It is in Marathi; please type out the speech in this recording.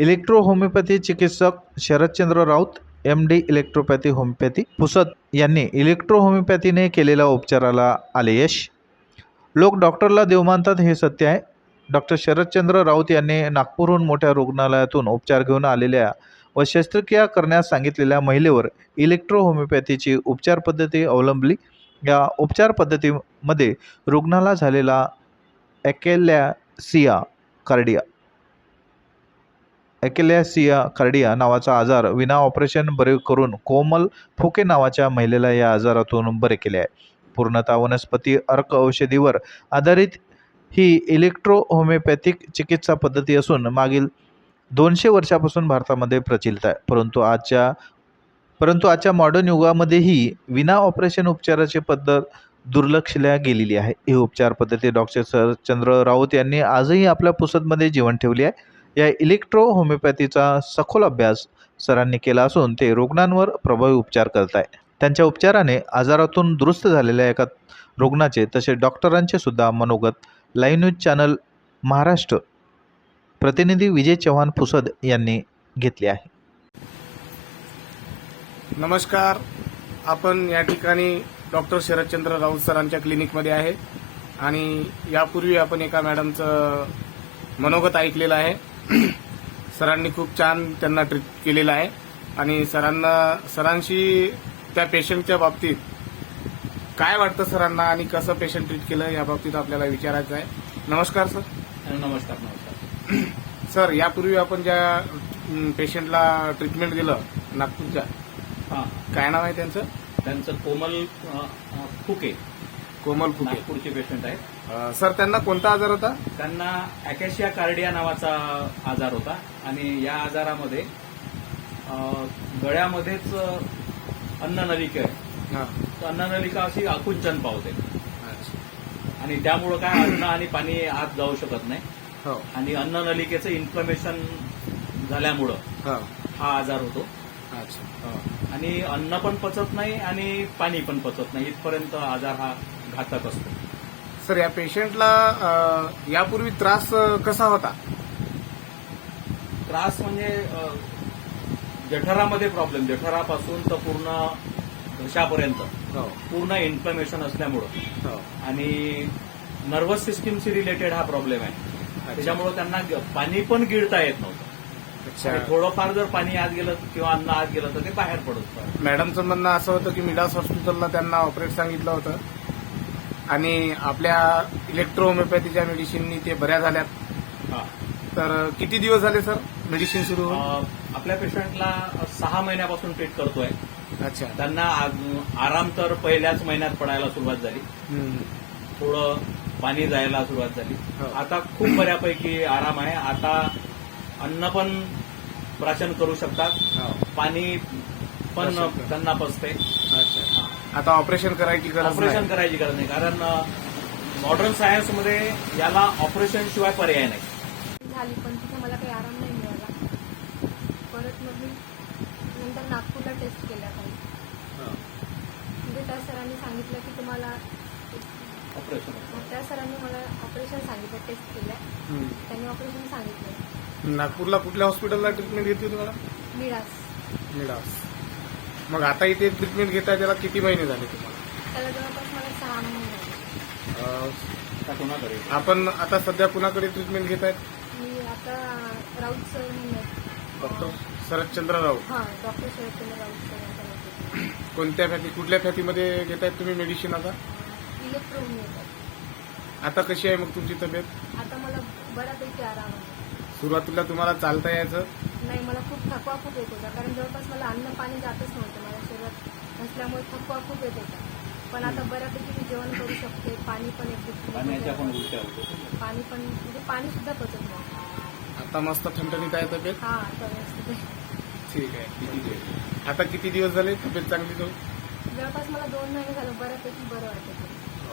इलेक्ट्रो होमिओपॅथी चिकित्सक Sharadchandra Raut M D electropathy homeopathy Pusad यांनी इलेक्ट्रो होमिओपॅथीने केलेल्या उपचाराला आले यश. लोक डॉक्टरला देव मानतात हे सत्य आहे. डॉक्टर शरदचंद्र राऊत यांनी नागपूरहून मोठ्या रुग्णालयातून उपचार घेऊन आलेल्या व शस्त्रक्रिया करण्यास सांगितलेल्या महिलेवर इलेक्ट्रो होमिओपॅथीची उपचार पद्धती अवलंबली. या उपचार पद्धतीमध्ये रुग्णाला झालेला ॲकेलॅसिया कार्डिया ॲकेलॅसिया कार्डिया नावाचा आजार विना ऑपरेशन बरे करून कोमल फुके नावाच्या महिलेला या आजारातून बरे केले आहे. पूर्णतः वनस्पती अर्क औषधीवर आधारित ही इलेक्ट्रोहोमिओपॅथिक चिकित्सा पद्धती असून मागील दोनशे वर्षापासून भारतामध्ये प्रचलित आहे. परंतु आजच्या परंतु आजच्या मॉडर्न युगामध्येही विना ऑपरेशन उपचाराची पद्धत दुर्लक्षल्या गेलेली आहे. ही उपचार पद्धती डॉक्टर चंद्र राऊत यांनी आजही आपल्या पुसदमध्ये जीवन ठेवली आहे. या इलेक्ट्रो होमिओपॅथीचा सखोल अभ्यास सरांनी केला असून ते रुग्णांवर प्रभावी उपचार करत आहे त्यांच्या उपचाराने आजारातून दुरुस्त झालेल्या एका रुग्णाचे तसे डॉक्टरांचे सुद्धा मनोगत. Live news channel Maharashtra. प्रतिनिधी विजय चव्हाण फुसद यांनी घेतले आहे. नमस्कार. आपण या ठिकाणी डॉक्टर शरदचंद्र राऊत सरांच्या क्लिनिकमध्ये आहे आणि यापूर्वी आपण एका मॅडमचं मनोगत ऐकलेलं आहे. सरांनी खूप छान त्यांना ट्रीट केलेलं आहे. आणि सरांना सरांशी त्या पेशंटच्या बाबतीत काय वाटतं सरांना आणि कसं पेशंट ट्रीट केलं या बाबतीत आपल्याला विचारायचं आहे. नमस्कार सर. नमस्कार नमस्कार. सर यापूर्वी आपण ज्या पेशंटला ट्रीटमेंट दिलं नागपूरच्या हां. काय नाव आहे त्यांचं? त्यांचं कोमल फुके कोमल फुके. नागपूरचे पेशंट आहेत. अ, सर त्यांना कोणता आजार होता? त्यांना अकॅशिया कार्डिया नावाचा आजार होता. आणि या आजारामध्ये अ, गळ्यामध्येच अ, अन्ननलिका आहे. हा. तर अन्ननलिका अशी आकुंचन पावते. आणि त्यामुळं काय अन्न आणि पाणी आत जाऊ शकत नाही. हो. आणि अन्ननलिकेचं इन्फ्लमेशन झाल्यामुळं हा. हा आजार होतो. अच्छा. हो. आणि अन्न पण पचत नाही आणि पाणी पण पचत नाही. इथपर्यंत आजार हा घातक असतो. सर या पेशंटला यापूर्वी त्रास कसा होता? त्रास म्हणजे जठरामध्ये प्रॉब्लेम जठरापासून तर पूर्ण घशापर्यंत हो. पूर्ण इन्फ्लमेशन असल्यामुळं. हो. आणि नर्वस सिस्टीमशी रिलेटेड हा प्रॉब्लेम आहे. त्याच्यामुळं त्यांना पाणी पण गिळता येत नव्हतं. थोडंफार जर पाणी आत गेलं किंवा अन्न आत गेलं तर ते बाहेर पडत. मॅडमचं म्हणणं असं होतं की मिडास हॉस्पिटलला त्यांना ऑपरेट सांगितलं होतं. आणि आपल्या इलेक्ट्रो होमिओपॅथीच्या मेडिसिननी ते बऱ्या झाल्यात. हा. तर किती दिवस झाले सर मेडिसिन सुरू आपल्या पेशंटला सहा महिन्यापासून ट्रीट करतोय. अच्छा. त्यांना आराम तर पहिल्याच महिन्यात पडायला सुरुवात झाली. थोडं पाणी जायला सुरुवात झाली. हो. आता खूप बऱ्यापैकी आराम आहे. आता अन्न पण प्राशन करू शकतात हो. पाणी पण त्यांना पचते अच्छा. आता ऑपरेशन करायची गरज ऑपरेशन करायची गरज नाही. कारण मॉडर्न सायन्समध्ये याला ऑपरेशन शिवाय पर्याय नाही. झाली पण तिथे मला काही आराम नाही मिळाला. परत मग मी नंतर नागपूरला टेस्ट केल्या काही हो. म्हणजे त्या सरांनी सांगितलं की तुम्हाला ऑपरेशन. त्या सरांनी मला ऑपरेशन सांगितलं टेस्ट केल्या. त्यांनी ऑपरेशन सांगितलं. नागपूरला कुठल्या हॉस्पिटलला ट्रीटमेंट घेतली तुम्हाला मिळास मिडास मग आता इथे ट्रीटमेंट घेताय त्याला किती महिने झाले तुम्हाला? त्याला जवळपास मला सहा महिने झाले. अं, आता कोणाकडे? आपण आता सध्या कुणाकडे ट्रीटमेंट घेत आहेत मी आता राऊत सर म्हणून आहेत. डॉक्टर शरदचंद्र राऊत. हां डॉक्टर शरदचंद्र राऊत सर यांच्याकडे कोणत्या फॅटी कुठल्या फॅटीमध्ये घेत आहेत तुम्ही मेडिसिन आता? येतात आता कशी आहे मग तुमची तब्येत आता मला बऱ्यापैकी आराम आहे सुरुवातीला तुम्हाला चालता यायचं? नाही मला खूप थकवा खूप येत होता. कारण जवळपास मला अन्न पाणी जातच नव्हतं माझ्या शरीरात. नसल्यामुळे थकवा खूप येत होता. पण आता बऱ्यापैकी मी जेवण करू शकते. पाणी पण पाण्याच्या पण पाणी पण म्हणजे पाणी सुद्धा पचत नाही. आता मस्त ठणठणीत आहे तब्येत? हा आता व्यवस्थित आहे. ठीक आहे आता किती दिवस झाले? तब्येत चांगली जाऊ जवळपास मला दोन महिने झालं. बऱ्यापैकी बरं वाटत